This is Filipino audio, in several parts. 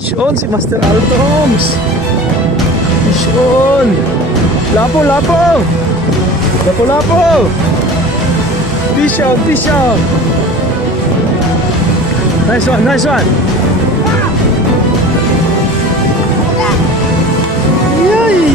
Fish on si Master Altoms. Fish on. Lapo, lapo. Lapo, lapo. Fish on, fish on. Nice one, nice one. Yay!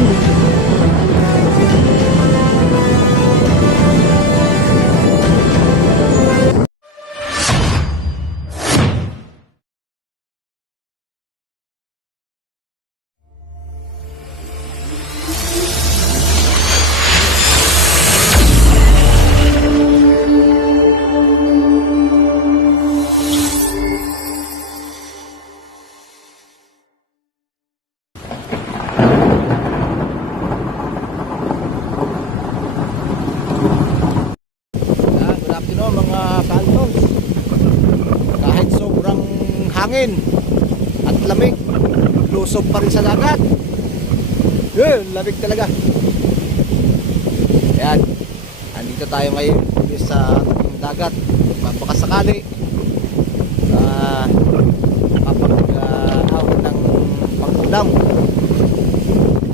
Mga kaaltons, kahit sobrang hangin at lamig, lusob pa rin sa dagat. Yun, lamig talaga. Ayan, andito tayo ngayon sa dagat. Mapakasakali mapag-ahon ng pangkulam.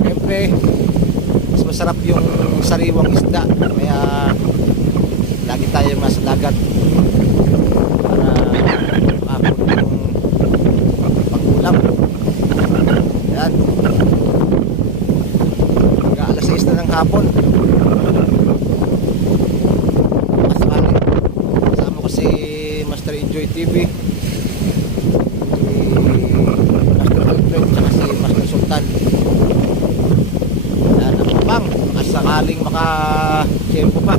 Siyempre mas masarap yung sariwang isda, kaya lagi tayo nasa dagat para maabot yung pangkulam. Yan, hanggang alas 6 na ng hapon. Masakali kasama ko si Master Enjoy TV, si Master Alfred, saka si Master Sultan. Yan, ang mapang sakaling maka-tempo pa.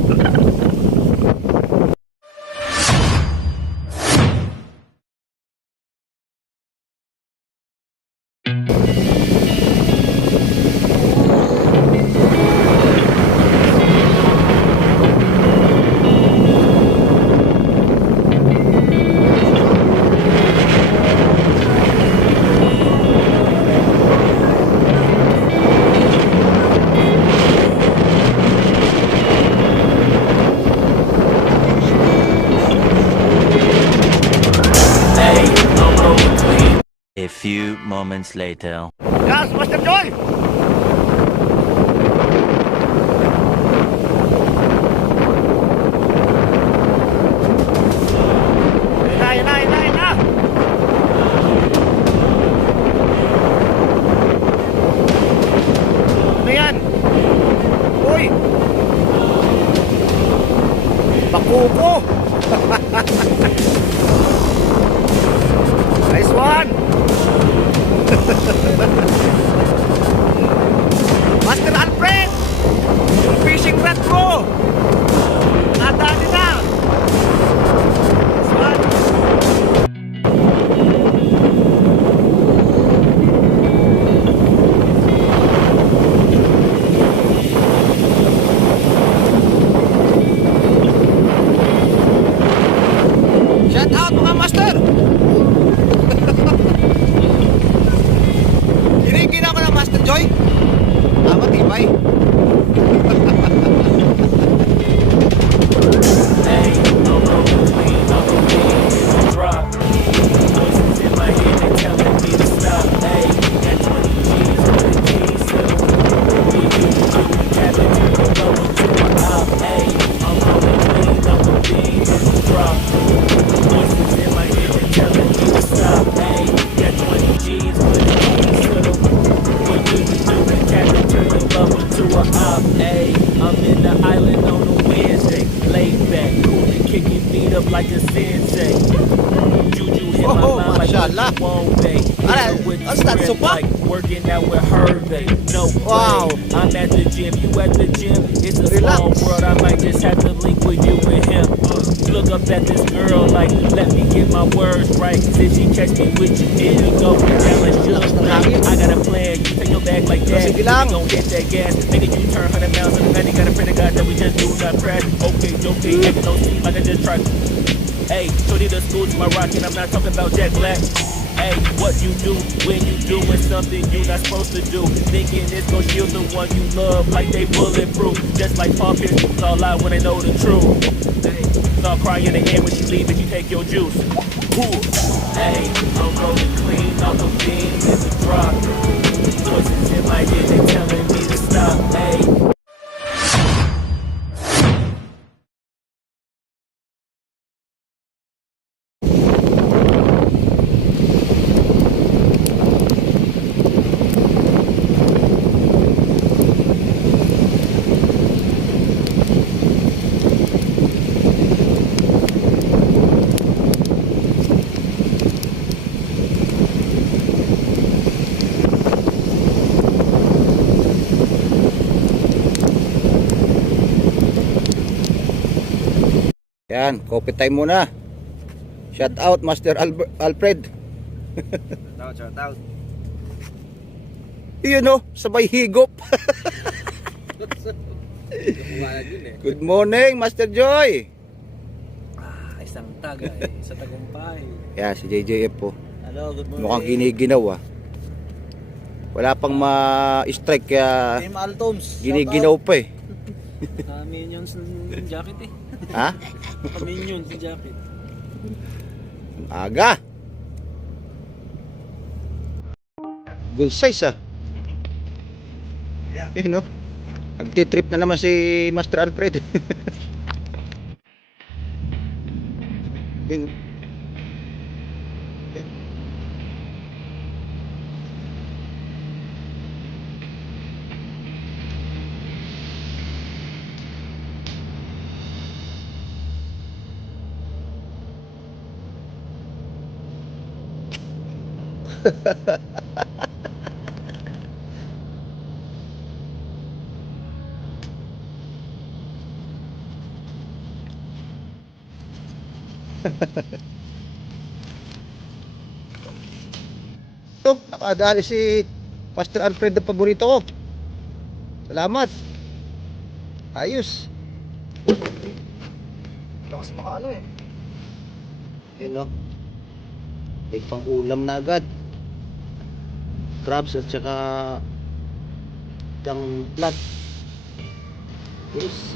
A few moments later. Yes, Master Joy! Yan na! Ano yan? Uy! Bakuko! Nice one! Master Alfred! Yung fishing rod ko! Nadali na! Nice one! Shout out mga master! Hinigin ako ng Master Joy. Matibay. Like a sensei. Juju hit my mind like mashallah. Wombe. That's that super? Like working out with Hervey. No Wow. way. I'm at the gym, you at the gym. It's a Relax. small world, I might just have to link with you and him. Look up at this girl like, let me get my words right. Did she catch me with you? Did you go down like sugar? I got a plan, you take your bag like that. Sige lang. We gon' hit that gas. Make it U-turn 100 miles on the night. Gotta pray to God that we just do not crash. Okay, acting no seem like I just tried. Hey, shorty the school to my rock, and I'm not talking about Jack Black. Hey, what you do when you doing something you not supposed to do? Thinking it's gonna shield the one you love like they bulletproof. Just like Paul Pierce, it's all out when they know the truth. Hey, start crying again when you leave and you take your juice. Ooh. Hey, I'm rolling clean off the beam. Yan, coffee time muna. Shout out Master Alfred. Shout out. Yun o, sabay higop. Good morning, Master Joy. Isang taga sa tagumpay. Yan, si JJF po. Hello, good morning. Mukhang giniginaw Wala pang ma-strike kaya Team Altoms. giniginaw pa eh. Minions ng jacket eh. Ha? Minions ng jacket. Aga. Good size no? Nagtitrip na naman si Master Alfred. Yun. Ito, nakadali si Master Alfred na paborito ko. Salamat. Ayos. Lakas makaano eh. Yun no. May pang ulam na agad. Crabs at saka isang plat. Yes.